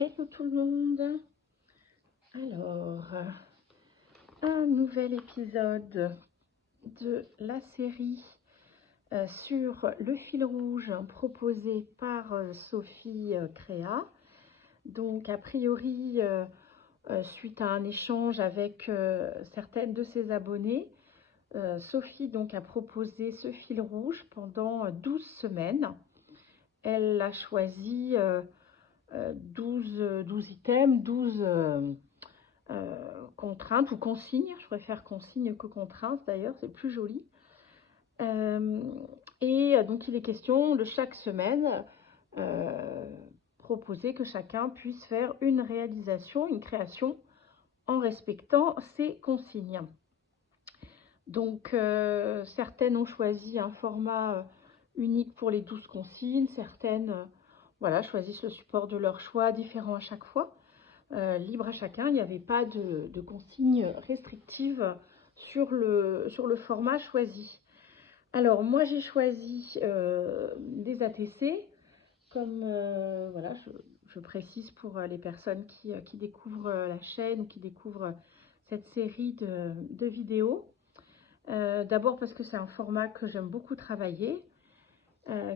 Hello tout le monde. Alors, un nouvel épisode de la série sur le fil rouge proposé par Sophie Créa. Donc, a priori, suite à un échange avec certaines de ses abonnées, Sophie donc a proposé ce fil rouge pendant 12 semaines. Elle a choisi 12 items, 12 contraintes ou consignes. Je préfère consignes que contraintes d'ailleurs, c'est plus joli. Et donc il est question de chaque semaine proposer que chacun puisse faire une réalisation, une création en respectant ces consignes. Donc certaines ont choisi un format unique pour les 12 consignes, certaines voilà, choisissent le support de leur choix, différent à chaque fois. Libre à chacun, il n'y avait pas de consignes restrictives sur le format choisi. Alors moi j'ai choisi des ATC, comme voilà, je précise pour les personnes qui découvrent la chaîne ou qui découvrent cette série de vidéos. D'abord parce que c'est un format que j'aime beaucoup travailler,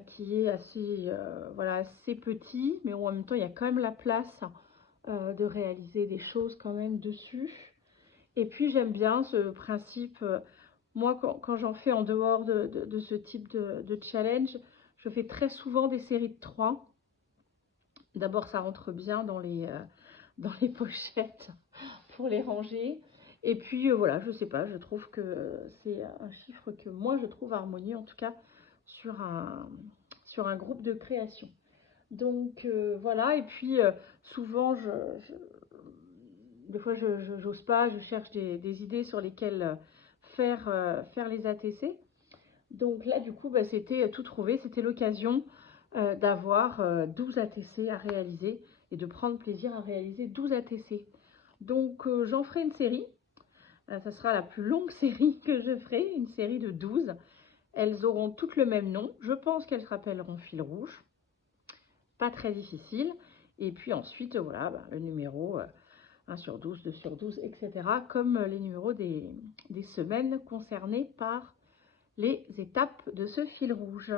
qui est assez, voilà, assez petit, mais en même temps il y a quand même la place de réaliser des choses quand même dessus. Et puis j'aime bien ce principe, moi quand j'en fais en dehors de ce type de challenge, je fais très souvent des séries de 3. D'abord ça rentre bien dans les pochettes pour les ranger. Et puis voilà, je sais pas, je trouve que c'est un chiffre que moi je trouve harmonieux, en tout cas sur un groupe de création. Donc voilà, et puis souvent des fois je n'ose pas, je cherche des idées sur lesquelles faire les ATC. Donc là du coup bah, c'était tout trouvé, c'était l'occasion d'avoir 12 ATC à réaliser et de prendre plaisir à réaliser 12 ATC. Donc j'en ferai une série, ça sera la plus longue série que je ferai, une série de 12. Elles auront toutes le même nom, je pense qu'elles se rappelleront fil rouge, pas très difficile. Et puis ensuite voilà, bah, le numéro 1 sur 12, 2 sur 12, etc. Comme les numéros des semaines concernées par les étapes de ce fil rouge.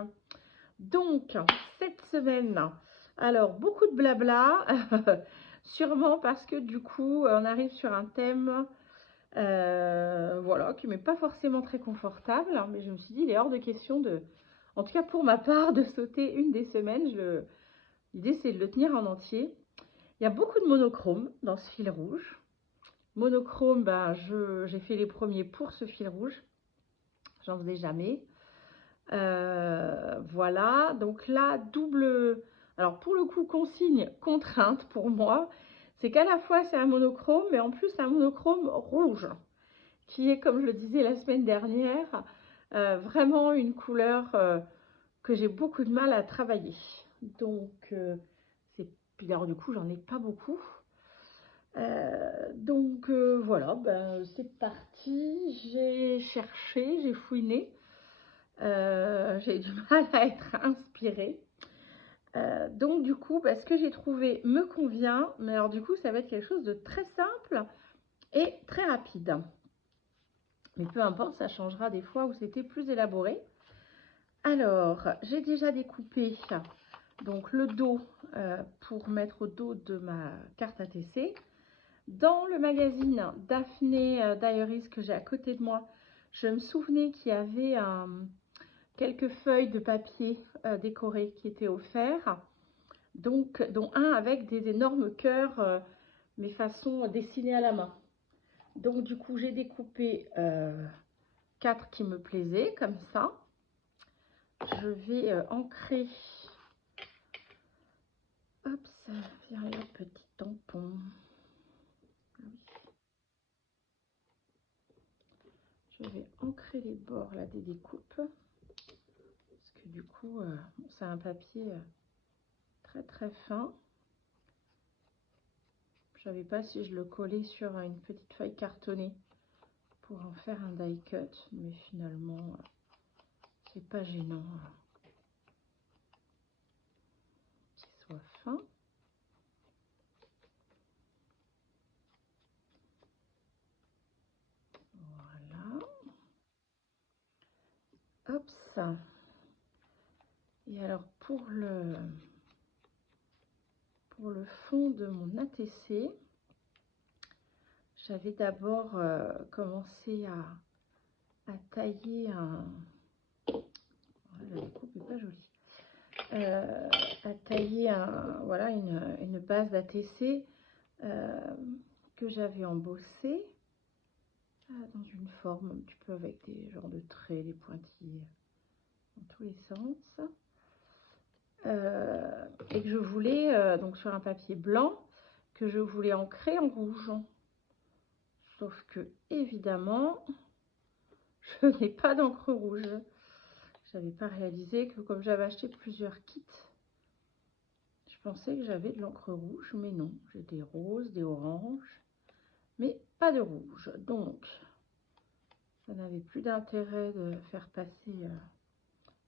Donc, cette semaine, alors beaucoup de blabla, sûrement parce que du coup, on arrive sur un thème voilà, qui m'est pas forcément très confortable, hein, mais je me suis dit, il est hors de question en tout cas pour ma part, de sauter une des semaines. L'idée, c'est de le tenir en entier. Il y a beaucoup de monochrome dans ce fil rouge. Monochrome, ben, j'ai fait les premiers pour ce fil rouge. J'en faisais jamais. Voilà, donc là, double... Alors pour le coup, consigne, contrainte pour moi, c'est qu'à la fois c'est un monochrome, mais en plus un monochrome rouge, qui est, comme je le disais la semaine dernière, vraiment une couleur que j'ai beaucoup de mal à travailler. Donc, puis alors du coup, j'en ai pas beaucoup. Donc voilà, ben, c'est parti, j'ai cherché, j'ai fouiné, j'ai du mal à être inspirée. Donc du coup, ben, ce que j'ai trouvé me convient, mais alors du coup, ça va être quelque chose de très simple et très rapide. Mais peu importe, ça changera des fois où c'était plus élaboré. Alors, j'ai déjà découpé donc le dos pour mettre au dos de ma carte ATC. Dans le magazine Daphné Diaries que j'ai à côté de moi, je me souvenais qu'il y avait quelques feuilles de papier décorées qui étaient offertes, donc, dont un avec des énormes cœurs, mais façon dessinée à la main. Donc du coup, j'ai découpé 4 qui me plaisaient, comme ça. Je vais ancrer. Hop, ça vient là, petit tampon. Je vais ancrer les bords là des découpes. Parce que du coup, c'est un papier très très fin. Je ne savais pas si je le collais sur une petite feuille cartonnée pour en faire un die cut, mais finalement, c'est pas gênant qu'il soit fin. Et alors pour le fond de mon ATC, j'avais d'abord commencé à tailler un... La coupe n'est pas jolie. À tailler voilà, une base d'ATC que j'avais embossée dans une forme un petit peu avec des genres de traits, des pointillés dans tous les sens. Et que je voulais, donc sur un papier blanc, que je voulais ancrer en rouge. Sauf que, évidemment, je n'ai pas d'encre rouge. Je n'avais pas réalisé que comme j'avais acheté plusieurs kits, je pensais que j'avais de l'encre rouge, mais non. J'ai des roses, des oranges, mais pas de rouge. Donc, ça n'avait plus d'intérêt de faire passer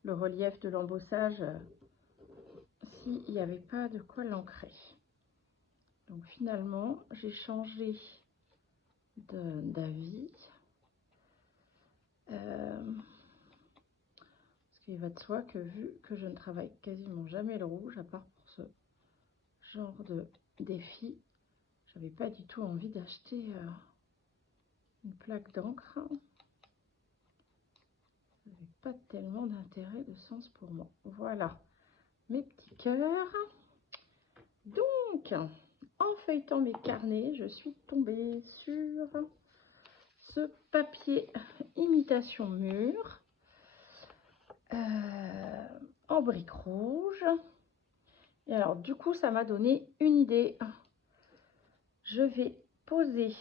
le relief de l'embossage s'il n'y avait pas de quoi l'ancrer. Donc finalement, j'ai changé d'avis. Parce qu'il va de soi que vu que je ne travaille quasiment jamais le rouge, à part pour ce genre de défi, j'avais pas du tout envie d'acheter une plaque d'encre. Ça n'avait pas tellement d'intérêt, de sens pour moi. Voilà mes petits cœurs. Donc, en feuilletant mes carnets, je suis tombée sur ce papier imitation mûre en brique rouge. Et alors, du coup, ça m'a donné une idée. Je vais poser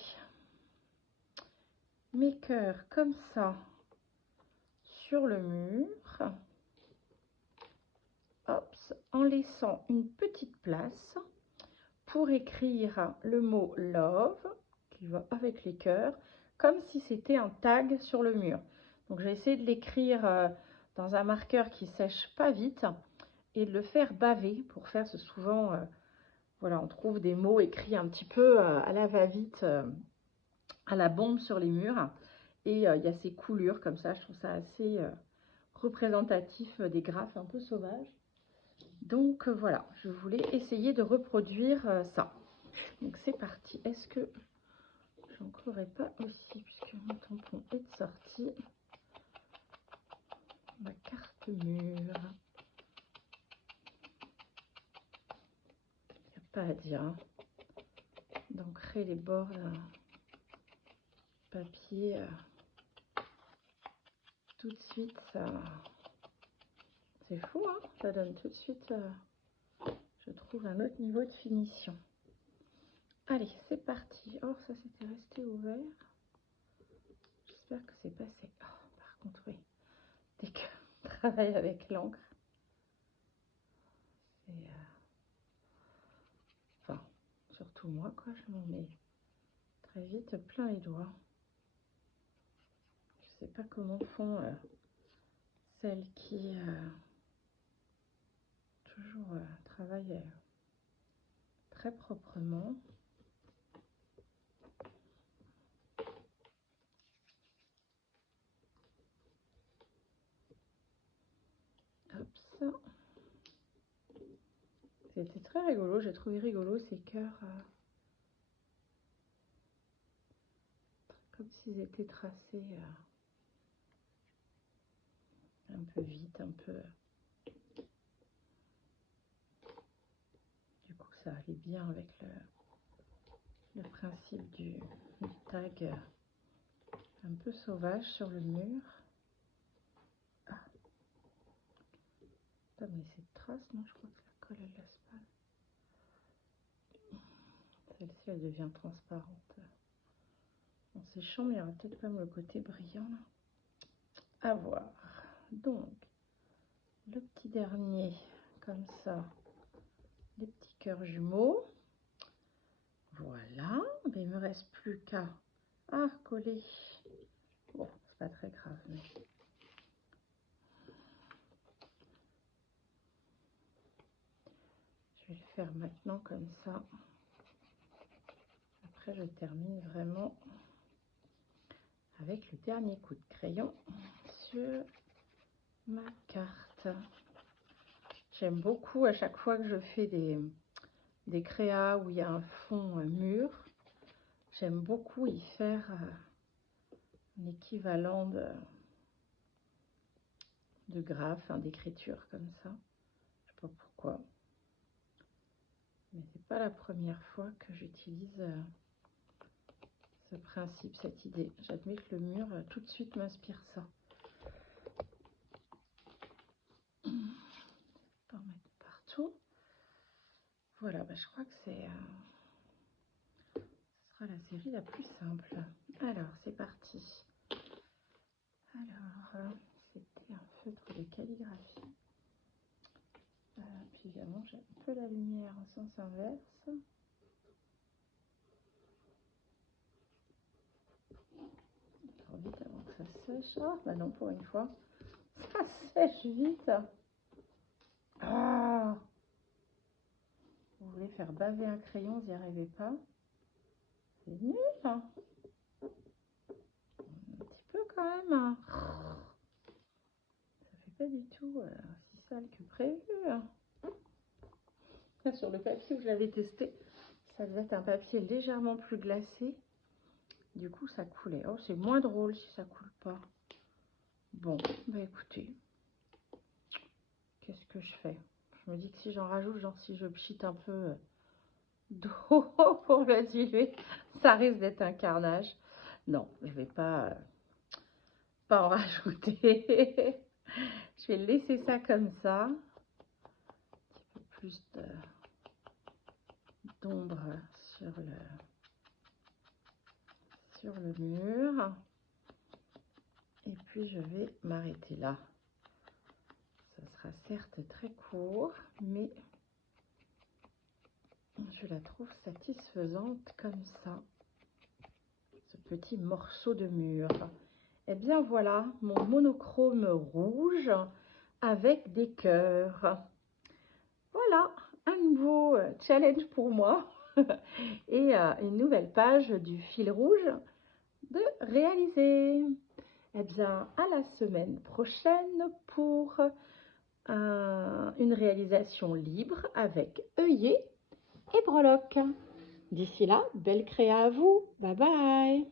mes cœurs comme ça sur le mur. Hop, en laissant une petite place pour écrire le mot love qui va avec les cœurs, comme si c'était un tag sur le mur. Donc j'ai essayé de l'écrire dans un marqueur qui sèche pas vite et de le faire baver pour faire ce souvent, voilà, on trouve des mots écrits un petit peu à la va-vite, à la bombe sur les murs. Et il y a ces coulures comme ça, je trouve ça assez représentatif des graphes un peu sauvages. Donc voilà, je voulais essayer de reproduire ça. Donc c'est parti. Est-ce que j'ancrerai pas aussi, puisque mon tampon est sorti, ma carte mûre. Il n'y a pas à dire, hein, d'ancrer les bords d'un papier tout de suite, ça... C'est fou, hein, ça donne tout de suite, je trouve, un autre niveau de finition. Allez, c'est parti. Oh, ça c'était resté ouvert. J'espère que c'est passé. Oh, par contre, oui. Dès que je travaille avec l'encre, c'est... Enfin, surtout moi, quoi, je m'en mets très vite plein les doigts. Je sais pas comment font celles qui toujours travaillent très proprement. Hop, ça. C'était très rigolo, j'ai trouvé rigolo ces cœurs, comme s'ils étaient tracés un peu vite, un peu... Du coup, ça allait bien avec le principe du tag un peu sauvage sur le mur. Ah, pas me laisser de traces, non, je crois que la colle, elle laisse pas. Celle-ci, elle devient transparente en séchant, mais il y aura peut-être quand même le côté brillant là. À voir. Donc, le petit dernier, comme ça, les petits cœurs jumeaux. Voilà, mais il me reste plus qu'à coller. Bon, c'est pas très grave, mais... Je vais le faire maintenant comme ça. Après, je termine vraiment avec le dernier coup de crayon sur ma carte. J'aime beaucoup à chaque fois que je fais des créas où il y a un fond mûr. J'aime beaucoup y faire un équivalent de graphe, hein, d'écriture comme ça. Je sais pas pourquoi. Mais c'est pas la première fois que j'utilise ce principe, cette idée. J'admets que le mur tout de suite m'inspire ça. On va en mettre partout. Voilà, bah, je crois que ce sera la série la plus simple. Alors, c'est parti. Alors, c'était un feutre de calligraphie. Puis également, j'ai un peu la lumière en sens inverse. Trop vite avant que ça sèche. Ah, bah non, pour une fois, ça sèche vite. Ah, vous voulez faire baver un crayon, vous n'y arrivez pas. C'est nul, hein. Un petit peu quand même. Hein. Ça fait pas du tout si sale que prévu. Hein. Là, sur le papier où je l'avais testé, ça devait être un papier légèrement plus glacé. Du coup, ça coulait. Oh, c'est moins drôle si ça coule pas. Bon, bah écoutez, qu'est-ce que je fais? Je me dis que si j'en rajoute, genre si je pchite un peu d'eau pour le diluer, ça risque d'être un carnage. Non, je vais pas en rajouter. Je vais laisser ça comme ça. Un petit peu plus d'ombre sur le mur. Et puis je vais m'arrêter là. Ça sera certes très court, mais je la trouve satisfaisante comme ça. Ce petit morceau de mur. Et bien voilà mon monochrome rouge avec des cœurs. Voilà, un nouveau challenge pour moi et une nouvelle page du fil rouge de réaliser. Eh bien, à la semaine prochaine pour une réalisation libre avec œillet et breloque. D'ici là, belle créa à vous. Bye bye.